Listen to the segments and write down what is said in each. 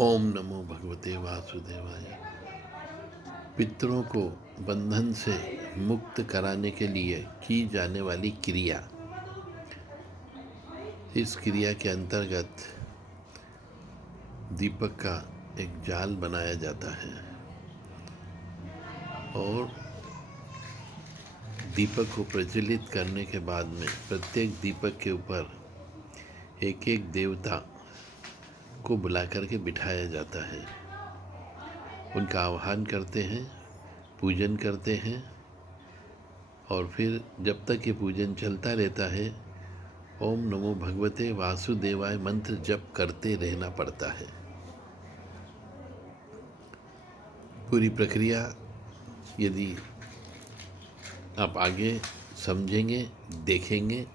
ओम नमो भगवते वासुदेवाय। पितरों को बंधन से मुक्त कराने के लिए की जाने वाली क्रिया। इस क्रिया के अंतर्गत दीपक का एक जाल बनाया जाता है और दीपक को प्रज्वलित करने के बाद में प्रत्येक दीपक के ऊपर एक एक देवता को बुला करके बिठाया जाता है। उनका आह्वान करते हैं, पूजन करते हैं और फिर जब तक ये पूजन चलता रहता है ओम नमो भगवते वासुदेवाय मंत्र जप करते रहना पड़ता है। पूरी प्रक्रिया यदि आप आगे समझेंगे, देखेंगे,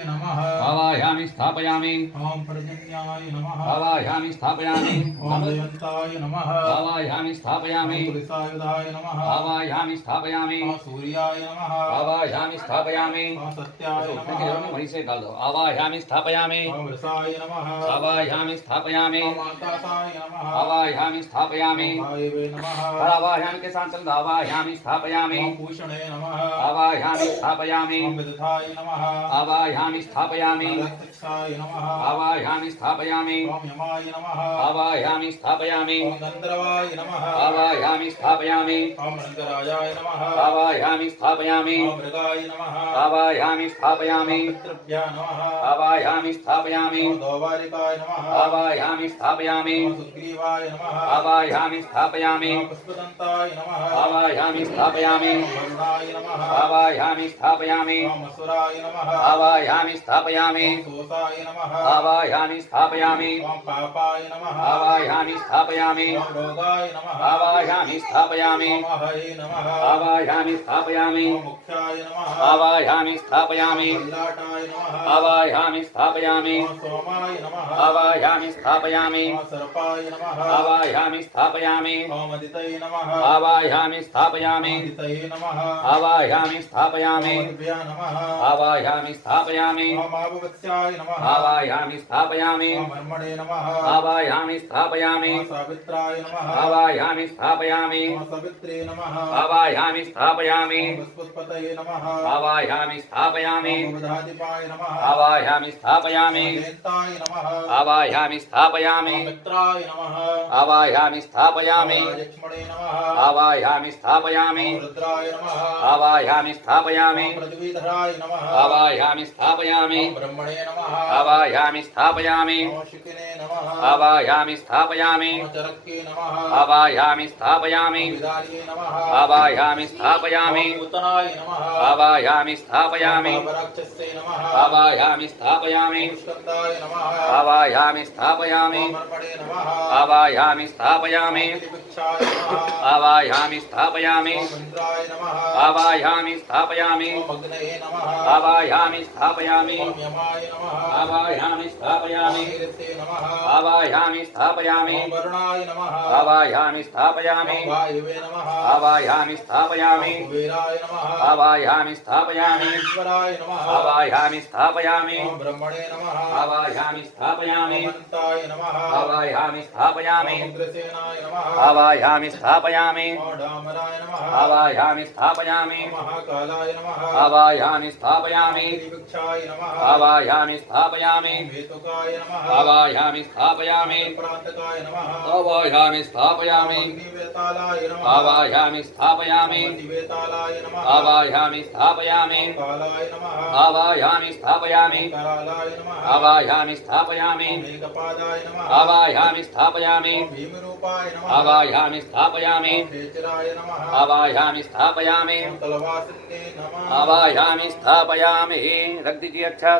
आवाहयामि स्थापयामि ओम पर्जन्याय नमः आवाहयामि स्थापयामि ओम जयंताय नमः आवाहयामि स्थापयामि ओम पुलिसायुधाय नमः आवाहयामि स्थापयामि ओम सूर्याय नमः आवाहयामि स्थापयामि ओम सत्याय नमः वहीं से डाल दो। आवाहयामि स्थापयामि ओम रसाय नमः आवाहयामि स्थापयामि ओम आकाशाय नमः आवाहयामि स्थापयामि ओम वायवे नमः आवाहयामि के साथ चल दो। आवाहयामि स्थापयामि ओम पूषणे नमः आवाहयामि स्थापयामि ओम विदधाय नमः आवाहयामि स्थापयामि रक्तक्षाय नमः आवाहयामि स्थापयामि ओम यमाय नमः आवाहयामि स्थापयामि ओम गंधर्वाय नमः आवाहयामि स्थापयामि ओम रंगराजाय नमः आवाहयामि स्थापयामि ओम मृगाय नमः आवाहयामि स्थापयामि ओम पितृभ्यः नमः आवाहयामि स्थापयामि ओम दोवारिकाय नमः आवाहयामि स्थापयामि ओम सुग्रीवाय नमः आवाहयामि स्थापयामि ओम पुष्पदंताय नमः आवाहयामि स्थापयामि ओम वरुणाय नमः आवाहयामि स्थापयामि ओम असुराय नमः आवाहयामि स्थापयामि ओम सोसाय नमः आवाहयामि स्थापयामि ओम पापाय नमः आवाहयामि स्थापयामि ओम रोगाय नमः आवाहयामि स्थापयामि ओम अहये नमः आवाहयामि स्थापयामि ओम मुख्याय नमः आवाहयामि स्थापयामि ओम ललाटाय नमः आवाहयामि स्थापयामि ओम सोमाय नमः आवाहयामि स्थापयामि ओम सर्पाय नमः आवाहयामि स्थापयामि ओम अदितये नमः आवाहयामि स्थापयामि ओम अदितये नमः आवाहयामि स्थापयामि ओम अदिभ्यः नमः आवाहयामि स्थापयामि ओम आभवत्याय नमः आवाहयामि स्थापयामि ओम ब्रह्मणे नमः आवाहयामि स्थापयामि ओम सावित्राय नमः आवाहयामि स्थापयामि ओम सवित्रे नमः आवाहयामि स्थापयामि ओम बृहस्पतये नमः आवाहयामि स्थापयामि ओम विधातिपाय नमः आवाहयामि स्थापयामि ओम जयंताय नमः आवाहयामि स्थापयामि ओम मित्राय नमः आवाहयामि स्थापयामि ओम राजक्ष्मणे नमः आवाहयामि स्थापयामि ओम रुद्राय नमः आवाहयामि स्थापयामि ओम पृथ्वीधराय नमः आवाहयामि स्थापयामि ओम ब्रह्मणे नमः आवाहयामि स्थापयामि ओम शिखिने नमः आवाहयामि स्थापयामि ओम चरक्के नमः आवाहयामि स्थापयामि ओम विदार्ये नमः आवाहयामि स्थापयामि ओम पूतनाय नमः आवाहयामि स्थापयामि ओम पापराक्षसे नमः आवाहयामि स्थापयामि ओम स्कंदाय नमः आवाहयामि स्थापयामि ओम अर्पणे नमः आवाहयामि स्थापयामि ओम दिविक्षाय नमः आवाहयामि स्थापयामि ओम इंद्राय नमः आवाहयामि स्थापयामि ओम अग्नये नमः आवाहयामि स्थापयामि ओम यमाय नमः आवाहयामि स्थापयामि ओम ऋते नमः आवाहयामि स्थापयामि ओम वरुणाय नमः आवाहयामि स्थापयामि ओम वायुवे नमः आवाहयामि स्थापयामि ओम कुबेराय नमः आवाहयामि स्थापयामि ओम ईश्वराय नमः आवाहयामि स्थापयामि ओम ब्रह्मणे नमः आवाहयामि स्थापयामि ओम अनंताय नमः आवाहयामि स्थापयामि ओम उग्रसेनाय नमः आवाहयामि स्थापयामि ओम डामराय नमः आवाहयामि स्थापयामि ओम महाकालाय नमः आवाहयामि स्थापयामि ओम त्रिविक्षाय नमः आवाहयामि स्थापयामि ओम हेतुकाय नमः आवाहयामि स्थापयामि ओम प्रान्तकाय नमः आवाहयामि स्थापयामि ओम अग्निवेतालाय नमः आवाहयामि स्थापयामि ओम दिवेतालाय नमः आवाहयामि स्थापयामि ओम कालाय नमः आवाहयामि स्थापयामि ओम करालाय नमः आवाहयामि स्थापयामि ओम मेघपादाय नमः आवाहयामि स्थापयामि ओम भीमरूपाय नमः आवाहयामि स्थापयामि ओम खेचराय नमः आवाहयामि स्थापयामि ओम तलवासिते नमः आवाहयामि स्थापयामि। रख दीजिए अच्छा।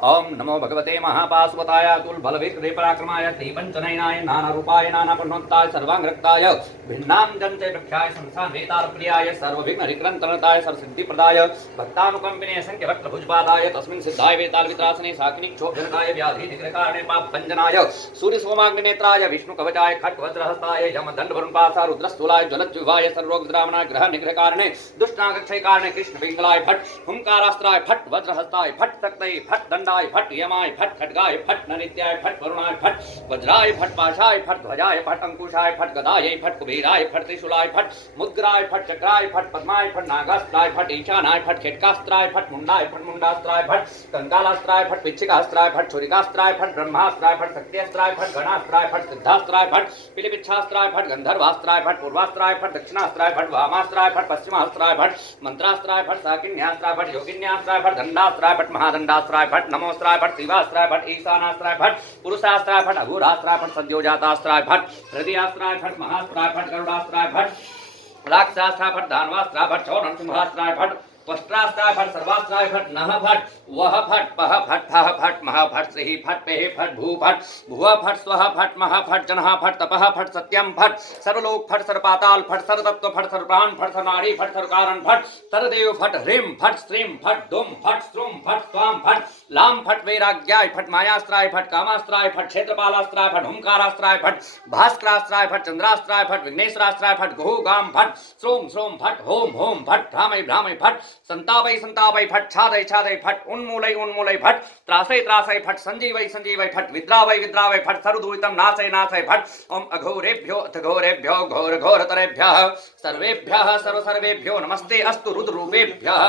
ओम नमो भगवते महापाशुपताय तुलबलविक्रय पराक्रमाय त्रिपंचनयनाय नानारूपाय नानापन्नोत्ताय सर्वांगरक्ताय भिन्नां जन्ते प्रख्याय संस्थान वेतारप्रियाय सर्वविघ्नहरिक्रन्तनताय सर्वसिद्धिप्रदाय भक्तानुकंपिने असंख्य भक्तभुजपादाय तस्मिन् सिद्धाय वेतालवित्रासने साकिनीक्षोभजनकाय व्याधिनिग्रहकारणे पापभञ्जनाय सूर्यसोमाग्निनेत्राय विष्णुकवचाय खड्गवज्रहस्ताय यमदण्डवरुणपासा रुद्रस्थूलाय ज्वलज्जिह्वाय सर्वरोगविद्रामणाय ग्रहनिग्रहकारणे दुष्टागक्षयकारणे कृष्णपिङ्गलाय फट् हुंकारास्त्राय फट् वज्रहस्ताय फट् शक्तये फट् दण्डाय फट् यमाय फट् खड्गाय फट् ननित्याय फट् वरुणाय फट् वज्राय फट् पाशाय फट् ध्वजाय फट् अंकुशाय फट् गदायै फट् कुबेराय फट् त्रिशूलाय फट् मुद्राय फट् चक्राय फट् पद्माय फट् नागास्त्राय फट् ईशानाय फट् खेटकास्त्राय फट् मुंडाय फट् मुंडास्त्राय फट् कंकालास्त्राय फट् पिच्छिकास्त्राय फट् छुरिकास्त्राय फट् ब्रह्मास्त्राय फट् शक्तिस्त्राय फट् गणास्त्राय फट् सिद्धास्त्राय फट् पिलिपिच्छास्त्राय फट् गंधर्वास्त्राय फट् पूर्वास्त्राय फट् दक्षिणास्त्राय फट् वामास्त्राय फट् पश्चिमास्त्राय फट् मंत्रास्त्राय फट् साकिन्यास्त्राय फट् योगिन्यास्त्राय फट् दंडास्त्राय फट् महादंडास्त्राय फट् नमोस्त्राय फट् शिवास्त्राय फट् ईशानास्त्राय फट् पुरुषास्त्राय फट् अघोरास्त्राय फट् सद्योजातास्त्राय फट् हृदयास्त्राय फट् महास्त्राय फट् गरुडास्त्राय फट् राक्षसास्त्राय फट् दानवास्त्राय फट् चौरनसिंहास्त्राय फट् वस्त्रास्त्राय फट् सर्वास्त्राय फट् नः फट् वह फट् पह फट् फः फट् मह फट् श्रीः फट् पेः फट् भू फट् भुव फट् स्वः फट् मह फट् जनः फट् तपः फट् सत्यं फट् सर्वलोक फट् सर्वपाताल फट् सर्वतत्व फट् सर्वप्राण फट् सर्वनाड़ी फट् सर्वकारण फट् सर्वदेव फट् ह्रीं फट् श्रीं फट् दुं फट् स्त्रुं फट् स्वां फट् लां फट् वैराग्याय फट् मायास्त्राय फट् कामास्त्राय फट् क्षेत्रपालास्त्राय फट् हुंकारास्त्राय फट् भास्करास्त्राय फट् चंद्रास्त्राय फट् विघ्नेश्वरास्त्राय फट् गुहु गां फट् स्रों स्रों फट् हों हों फट् भ्रामय भ्रामय फट् संतापय संतापय फट् छादय छादय फट् उन्मूलय उन्मूलय फट् त्रासय त्रासय फट् संजीवय संजीवय फट् विद्रावय विद्रावय फट् सर्वदूषितं नाशय नाशय फट् ओम अघोरेभ्यो अथ घोरेभ्यो घोर घोरतरेभ्यः सर्वेभ्यः सर्व सर्वेभ्यो नमस्ते अस्तु रुद्र रूपेभ्यः।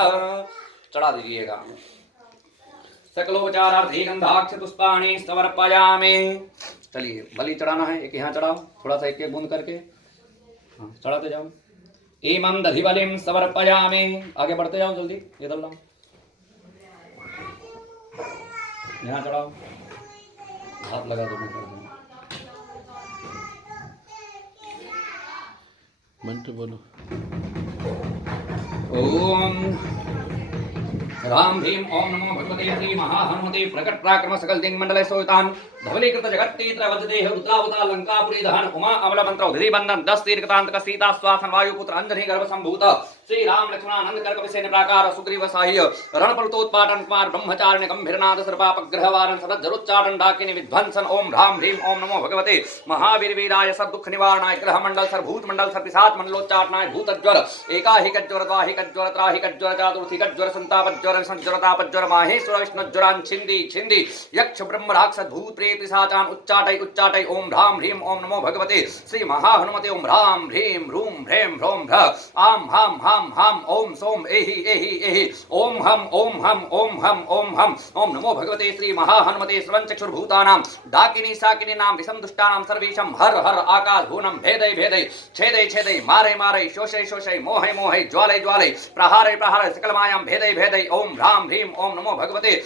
चढ़ा दीजिएगा। सकलोपचारार्थी गंधाक्ष पुष्पाणि समर्पयामि। चलिए बलि चढ़ाना है, एक यहाँ चढ़ाओ, थोड़ा सा एक एक बूंद करके, हाँ चढ़ाते जाओ। इमं दधि बलिं समर्पयामि। आगे बढ़ते जाओ जल्दी, इधर लाओ, यहाँ चढ़ाओ, हाथ लगा दो, मैं कर दूँ। मंत्र बोलो। ओम राम भीम ओम नमो भगवते श्री महाहनुमते प्रकट पराक्रम सकल दिंग मंडल सोतान धवलीकृत जगत्तीत्र वज्रदेह रुद्रावतार लंकापुरी दहन उमा अमल मंत्र उधरी बंधन 10 तीर्थकांत सीता स्वासन वायु पुत्र अंजनी गर्भ संभूत श्री राम लक्ष्मणानंद कर्क विषय प्राकार सुग्रीव साह्य रणपलतोत्पाटन कुमार ब्रह्मचारिण गंभीरनाथ सर्पापग्रह वारण सरद जरुच्चाटन डाकिनी विध्वंसन ओम राम ह्रीम ओम नमो भगवते महावीर वीराय सब दुख निवारणाय ग्रह मंडल सर्वभूत मंडल सर्पिशाच मंडलोच्चाटनाय भूतज्वर एकाहिक ज्वर द्वाहिक ज्वर त्राहिक ज्वर चातुर्थिक ज्वर संताप ज्वर संज्वरताप ज्वर माहेश्वर विष्णु ज्वरान छिंदी छिंदी यक्ष ब्रह्म राक्षस भूत प्रेत पिशाचान उच्चाटय उच्चाटय ओम राम ह्रीम ओम नमो भगवते श्री महाहनुमते ओम राम ह्रीम रूम ह्रेम ह्रोम ह्र आम हम हम हम ओम सोम एहि एहि एहि ओम हम ओम हम ओम हम ओम हम ओम नमो भगवते श्री महाहनुमते श्रवणचक्षुर्भूतानां डाकिनी साकिनी नाम विषम दुष्टानां सर्वेषां हर हर आकाश भूनम भेदय भेदय छेदय छेदय मारय मारय शोषय शोषय मोहय मोहय ज्वालय ज्वालय प्रहारय प्रहारय सकल मायां भेदय भेदय ओम राम ह्रीम ओम नमो भगवते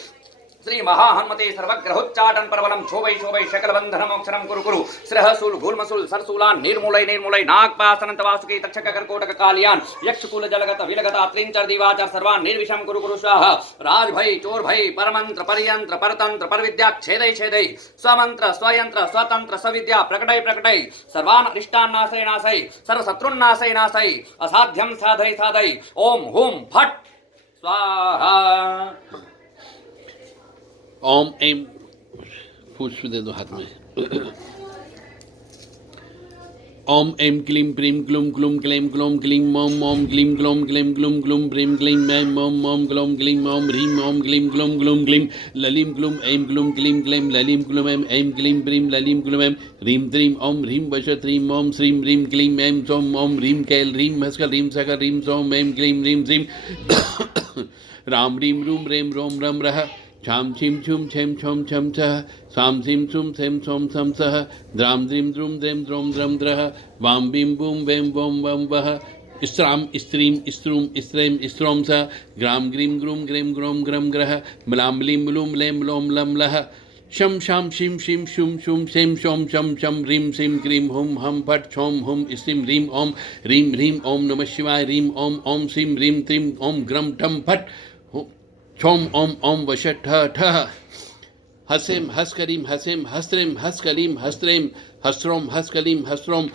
श्री महाहनुमते सर्वग्रहोच्चाटन परबलम शोभै शोभै शकल बंधन मोक्षरम कुरु कुरु श्रहसूल घूर्मसूल सरसूलान निर्मूलय निर्मूलय नागपासनंत वासुकी तक्षक कर्कोटक कालियान यक्षकुल जलगत विलगत त्रिंचर दिवाचर सर्वान निर्विषम कुरु कुरु स्वाहा राज भय चोर भय परमंत्र परयंत्र परतंत्र परविद्या छेदय छेदय स्वमंत्र स्वयंत्र स्वतंत्र सविद्या प्रकटय प्रकटय सर्वान अरिष्टान नाशय नाशय सर्व शत्रुन नाशय नाशय असाध्यम साधय साधय ओम हुम फट स्वाहा। ओम एम पुष्प दे दो हाथ में। ओम एम क्लीम प्रीम क्लूम क्लूम क्लेम क्लोम क्लीम मोम मोम क्लीम क्लोम क्लेम क्लूम क्लूम प्रीम क्लीम मैम मोम मोम क्लोम क्लीम ओम ह्रीम ओम क्लीम क्लोम क्लीम ललीम क्लूम एम क्लूम क्लीम क्लेम ललीम क्लूम एम क्लीम प्रीम ललीम क्लूम एम ह्रीम त्रीम ओम ह्रीम वशत ह्रीम ओम श्रीम ह्रीम क्लीम एम सोम ओम ह्रीम कैल ह्रीम हस्कल ह्रीम सकल ह्रीम सोम एम क्लीम ह्रीम श्रीम राम ह्रीम रूम रेम रोम रम रह छाम छिम छुम छेम छोम छम छः साम सिम सुम सेम सोम सम सह द्राम द्रीम द्रुम द्रेम द्रोम द्रम द्रह वाम बीम बूम वेम वोम वम वह स्त्राम स्त्रीम स्त्रूम स्त्रेम स्त्रोम स ग्राम ग्रीम ग्रूम ग्रेम ग्रोम ग्रम ग्रह मलाम लीम लूम लेम लोम लम लह शम शाम शिम शिम शुम शुम सेम शोम शम शम ह्रीम सिम क्रीम हुम हम फट छोम हुम स्त्रीम ह्रीम ओम ह्रीम ह्रीम ओम नमः शिवाय ह्रीम ओम ओम सिम ह्रीम त्रीम ओम ग्रम ठम फट छौम ओम ओम वश ठ ठ हसेम हस कलीम हसेम हस्त्रेम हस कलीम हस्त्रेम हस्रोम हस कलीम हस्रोम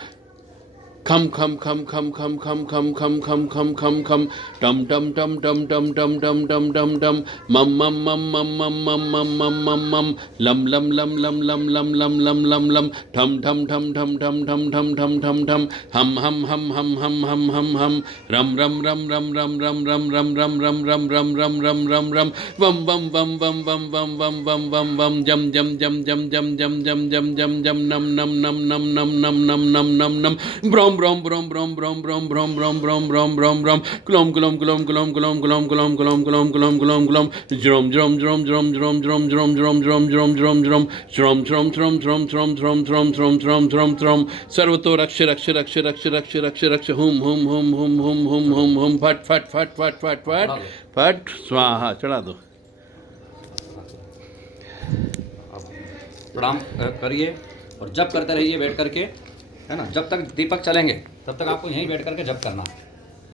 खम खम खम खम खम खम खम खम खम खम खम खम टम टम टम टम टम टम टम टम टम टम मम मम मम मम मम मम मम मम मम मम लम लम लम लम लम लम लम लम लम लम ठम ठम ठम ठम ठम ठम ठम ठम ठम ठम हम हम हम हम हम हम हम हम रम रम रम रम रम रम रम रम रम रम रम रम रम रम रम रम वम वम वम वम वम वम वम वम वम वम जम जम जम जम जम जम जम जम जम जम नम नम नम नम नम नम नम नम नम नम ब्रोम ब्रोम ब्रोम ब्रोम ब्रोम ब्रोम ब्रोम ब्रोम ब्रोम ब्रोम ब्रोम ब्रोम क्लोम क्लोम क्लोम क्लोम क्लोम क्लोम क्लोम क्लोम क्लोम क्लोम क्लोम क्लोम ज्रोम ज्रोम ज्रोम ज्रोम ज्रोम ज्रोम ज्रोम ज्रोम ज्रोम ज्रोम ज्रोम ज्रोम श्रोम श्रोम श्रोम श्रोम श्रोम श्रोम श्रोम श्रोम श्रोम श्रोम श्रोम सर्वतो रक्ष रक्ष रक्ष रक्ष रक्ष रक्ष रक्ष हुम हुम हुम हुम हुम हुम हुम हुम फट फट फट फट फट फट फट स्वाहा चढ़ा दो। प्रणाम करिए और जप करते रहिए बैठ करके, है ना। जब तक दीपक चलेंगे तब तक आपको यहीं बैठ करके जप करना।